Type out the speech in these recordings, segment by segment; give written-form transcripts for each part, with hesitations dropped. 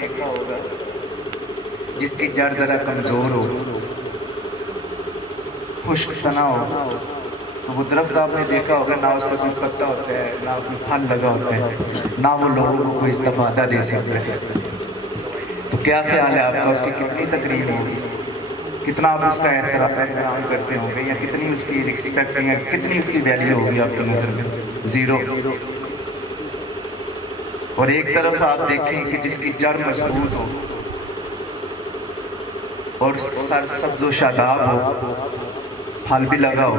دیکھا ہوگا جس کی جڑ ذرا کمزور ہو، خشک تنا ہو، تو وہ درخت آپ نے دیکھا ہوگا نہ اس پر کوئی پتا ہوتا ہے، نہ کوئی پھل لگا ہوتا ہے، نہ وہ لوگوں کو کوئی استفادہ دے سکتا ہے۔ تو کیا خیال ہے آپ کا، اس کی کتنی تقریب ہوگی، کتنا آپ اس کا احترام کرتے ہوں گے، یا کتنی اس کی رسپیکٹ یا کتنی اس کی ویلیو ہوگی آپ کی نظر میں؟ زیرو۔ اور ایک طرف آپ دیکھیں کہ جس کی جڑ مضبوط ہو اور سر سبز و شاداب ہو، پھل بھی لگا ہو،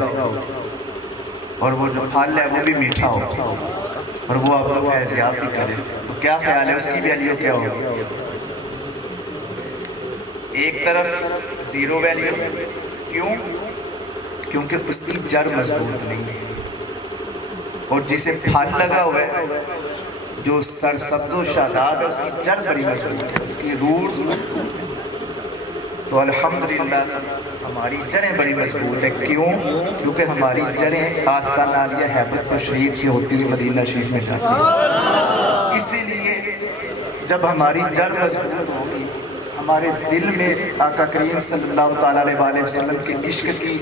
اور وہ جو پھل ہے وہ بھی میٹھا ہو، اور وہ آپ کو فیضیاب بھی کرے، تو کیا خیال ہے اس کی ویلیو کیا ہوگی؟ ایک طرف زیرو ویلیو، کیوں؟ کیونکہ اس کی جڑ مضبوط نہیں ہے۔ اور جسے پھل لگا ہوا ہے، جو سر سبز و شاداب ہے، اس کی جڑ بڑی مضبوط ہے، اس کی روٹس مضبوط ہے۔ تو الحمدللہ ہماری جڑیں بڑی مضبوط ہے، کیوں؟ کیونکہ ہماری جڑیں آستانہ عالیہ ہیبت شریف سے ہوتی ہوئی مدینہ شریف میں جاتی ہیں۔ اسی لیے جب ہماری جڑ مضبوط ہوگی، ہمارے دل میں آقا کریم صلی اللہ تعالیٰ علیہ وسلم کے عشق کی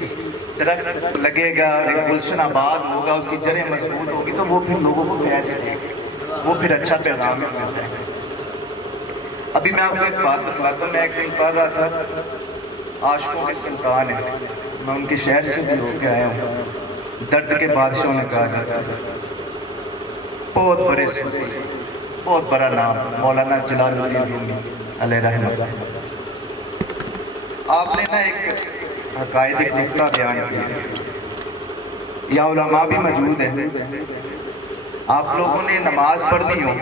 درخت لگے گا، ایک گلشن آباد ہوگا، اس کی جڑیں مضبوط ہوگی، تو وہ پھر لوگوں کو فیض دے گا، وہ پھر اچھا پیغام ملتا ہے۔ ابھی میں آپ کو ایک بات بتلاتا ہوں، میں ایک دن پڑھ رہا تھا عاشقوں کے سلطان ہیں، میں ان کے شہر سے بھی ہو کے آیا ہوں، درد کے بادشاہوں نے کہا جاتا ہے، بہت بڑے صوفی، بہت بڑا نام مولانا جلال الدین رومی علیہ رحمۃ۔ آپ نے نا ایک عقائد ایک نقطہ بیان کیا، یا علماء بھی موجود ہیں، آپ لوگوں نے نماز پڑھنی ہو،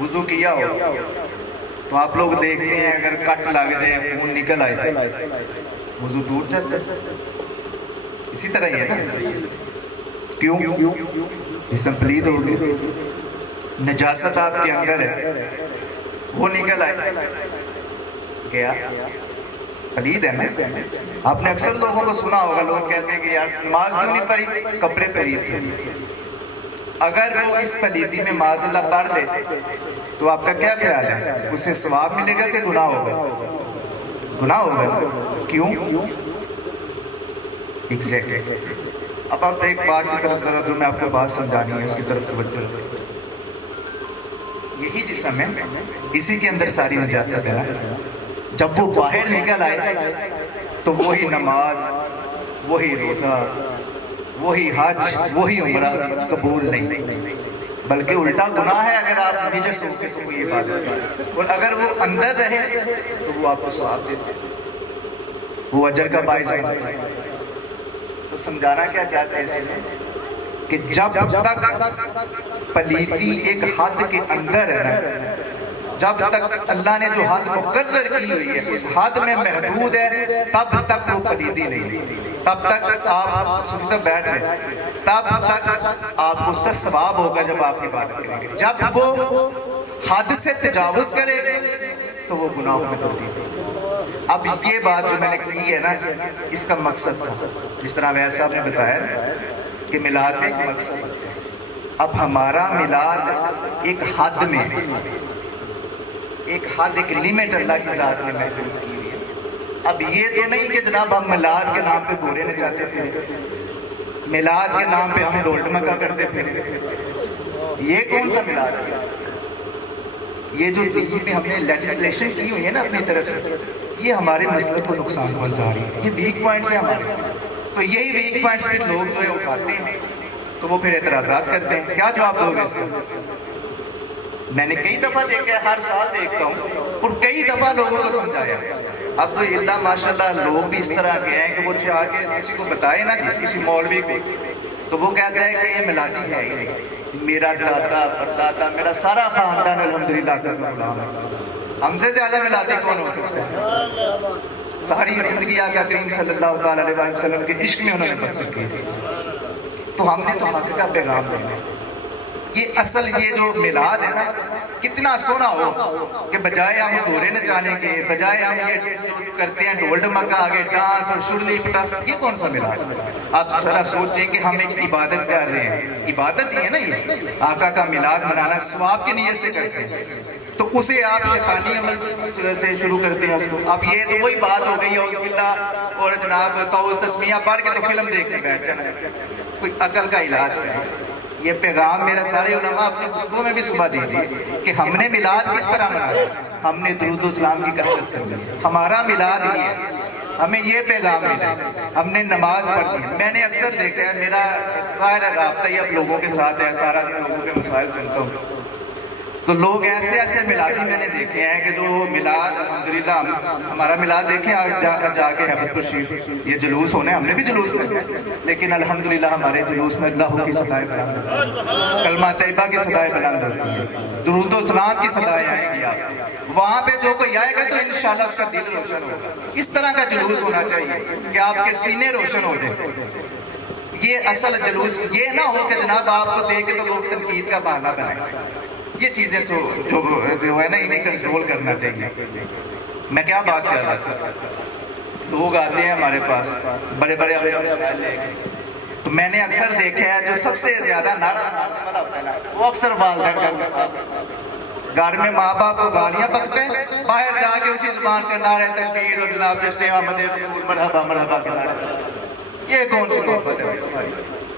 وضو کیا ہو، تو آپ لوگ دیکھتے ہیں اگر کٹ لگ جائے، خون نکل آئے، وضو ٹوٹ جاتا ہے، اسی طرح ہی ہے نا؟ کیوں؟ جسم پلید ہو گیا، نجاست آپ کے اندر ہے، وہ نکل آئے، گیا، پلید ہے نا؟ آپ نے اکثر لوگوں کو سنا ہوگا، لوگ کہتے ہیں کہ یار نماز کیوں نہیں پڑھی، کپڑے پلید تھے۔ اگر وہ اس پلیدی میں معاذ اللہ پڑھ لے تو آپ کا کیا خیال ہے، اسے ثواب ملے گا کہ گناہ ہوگا؟ گناہ ہوگا، کیوں؟ ایگزیکٹلی۔ اب آپ ایک بات کی طرف ذرا، جو میں آپ کو بات سمجھانی ہے اس کی طرف توجہ رکھیں۔ یہی جسم ہے، اسی کے اندر ساری نجاست ہے نا؟ جب وہ باہر نکل آئے تو وہی نماز، وہی روزہ، وہی حج، وہی عمرہ قبول نہیں، بلکہ الٹا گناہ ہے اگر آپ نجس ہو کے کوئی عبادت کریں، اور اگر وہ اندر رہے تو وہ آپ کو ثواب دیتے ہیں، وہ اجر کا باعث ہے۔ تو سمجھانا کیا چاہتے ہیں اس میں، کہ جب تک پلیتی ایک حد کے اندر ہے نا، جب تک اللہ نے جو حد مقرر کی ہوئی ہے اس حد میں محدود ہے، تب تک وہ پلیتی نہیں، تب تک آپ سنتے بیٹھ رہے، تب تک آپ کو اس کا ثواب ہوگا جب آپ کی بات کریں گے۔ جب وہ حد سے تجاوز کرے تو وہ گناہوں میں تبدیل ہوگا۔ اب یہ بات جو میں نے کی ہے نا، اس کا مقصد تھا، جس طرح ویسا آپ نے بتایا کہ میلاد ایک مقصد ہے۔ اب ہمارا میلاد ایک حد میں، ایک حد، ایک لیمٹ اللہ کی ذات نے محدود کی ہے۔ اب یہ تو نہیں کہ جناب ہم میلاد کے نام پہ گھوڑے نچاتے پھریں، میلاد کے نام پہ ہم ڈھول ڈمکا کرتے پھریں، یہ کون سا میلاد ہے؟ یہ جو دین میں ہم نے لیجسلیشن کی ہوئی ہے نا اپنی طرف سے، یہ ہمارے مسلک کو نقصان پہنچا رہی ہے، یہ ویک پوائنٹس ہیں ہمارے۔ تو یہی ویک پوائنٹس پھر لوگ جو ہے اٹھاتے ہیں، تو وہ پھر اعتراضات کرتے ہیں۔ کیا جواب دو گے اس کا؟ میں نے کئی دفعہ دیکھا ہے، ہر سال دیکھتا ہوں، اور کئی دفعہ لوگوں کو سمجھایا۔ اب تو اللہ ماشاءاللہ لوگ بھی اس طرح کے ہیں کہ وہ آ کے کسی کو بتائے نا، کسی مولوی کو، تو وہ کہتا ہے کہ یہ میلادی ہے ہی نہیں، میرا دادا پردادا میرا سارا خاندان الحمدللہ کا غلام ہے، ہم سے زیادہ میلادی کون ہو سکتا ہے؟ ساری زندگی آقا کریم صلی اللہ تعالیٰ علیہ وسلم کے عشق میں انہوں نے بسر کی تھی۔ تو ہم نے تو حق کا پیغام دینا ہے۔ یہ اصل یہ جو میلاد ہے نا، کتنا سونا ہو کہ بجائے ہم گھوڑے نچانے کے، بجائے ہم یہ کرتے ہیں ڈھول ڈمکا آگے ڈانس اور شرلی پٹا، یہ کون سا میلاد ہے؟ آپ ذرا سوچیں کہ ہم ایک عبادت کر رہے ہیں، عبادت ہی ہے نا یہ، آقا کا میلاد منانا ثواب کی نیت سے کرتے ہیں، تو اسے آپ شیطانی عمل سے شروع کرتے ہیں اس کو. اب یہ تو وہی بات ہو گئی اور جناب قوس تسمیہ پڑھ کے تو فلم دیکھ کے بیٹھ جانا. کوئی عقل کا علاج کرے. یہ پیغام میرا سارے علماء اپنے خطبوں میں بھی صبح دیجیے کہ ہم نے میلاد کس طرح منایا. ہم نے درود و سلام کی کثرت کرنی. ہمارا میلاد یہ ہے, ہمیں یہ پیغام ملا. ہم نے نماز پڑھ دی. میں نے اکثر دیکھا ہے, میرا ظاہر رابطہ ہی اب لوگوں کے ساتھ ہے, سارا دن لوگوں کے مسائل سنتا ہوں, تو لوگ ایسے ایسے میلادی میں نے دیکھے ہیں کہ جو میلاد الحمدللہ ہمارا میلاد دیکھیں جا کے حبت الشریف یہ جلوس ہونے, ہم نے بھی جلوس کرنا ہے, لیکن الحمدللہ ہمارے جلوس میں اللہ کی صدائیں بلند ہوتی ہیں, کلمہ طیبہ کی صدائیں بلند ہوتی ہیں, درود و سلام کی صدائیں آئیں گی. آپ وہاں پہ جو کوئی آئے گا تو انشاءاللہ اس کا دل روشن ہوگا. اس طرح کا جلوس ہونا چاہیے کہ آپ کے سینے روشن ہو جائیں. یہ اصل جلوس یہ نہ ہو کہ جناب آپ کو دیکھ کے تو لوگ تنقید کا بہانہ بنائیں. یہ چیزیں تو جو ہے نا انہیں کنٹرول کرنا چاہیے. میں کیا بات کر رہا تھا, لوگ آتے ہیں ہمارے پاس بڑے بڑے تو میں نے اکثر دیکھا ہے جو سب سے زیادہ نعرہ وہ اکثر والدین کا. گھر میں ماں باپ کو گالیاں بکتے ہیں, باہر جا کے اسی زبان سے نعرہ تکبیر اور جناب جشن آمد رسول مرحبا مرحبا کے نعرے. یہ کون سی محبت ہے,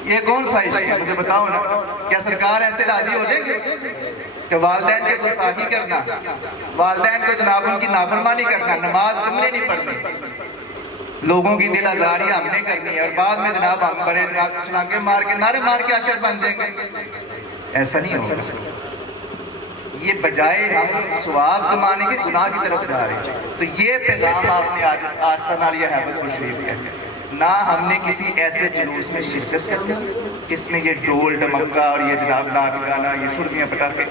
یہ کون سا عشق ہے, مجھے بتاؤ نا. کیا سرکار ایسے راضی ہو جائیں گے کہ والدین کی گستاخی کرنا, والدین کو جناب ان کی نافرمانی کرنا, نماز تم نے نہیں پڑھنی, لوگوں کی دل آزاری ہم نے کرنی ہے, اور بعد میں جناب ہم بڑے جناب چھلانگے مار کے نعرے مار کے عاشق بن جائیں گے؟ ایسا نہیں ہوگا. یہ بجائے ہم ثواب کمانے کے گناہ کی طرف جا رہے ہیں. تو یہ پیغام آپ نے آج آستانہ لیا حبت الشریف ہے. نہ ہم نے کسی ایسے جلوس میں شرکت کرنی جس میں یہ ڈول ڈمکا اور یہ جناب ناچ گانا, یہ سرخیاں پٹاخے,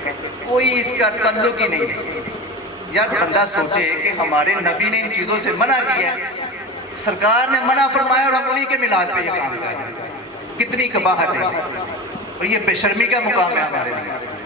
کوئی اس کا تعلق ہی نہیں ہے. یار بندہ سوچے کہ ہمارے نبی نے ان چیزوں سے منع کیا ہے, سرکار نے منع فرمایا اور ہم انہی کے میلاد پہ یہ کام کر رہے ہیں. کتنی قباحت ہے, اور یہ بے شرمی کا مقام ہے ہمارے لیے.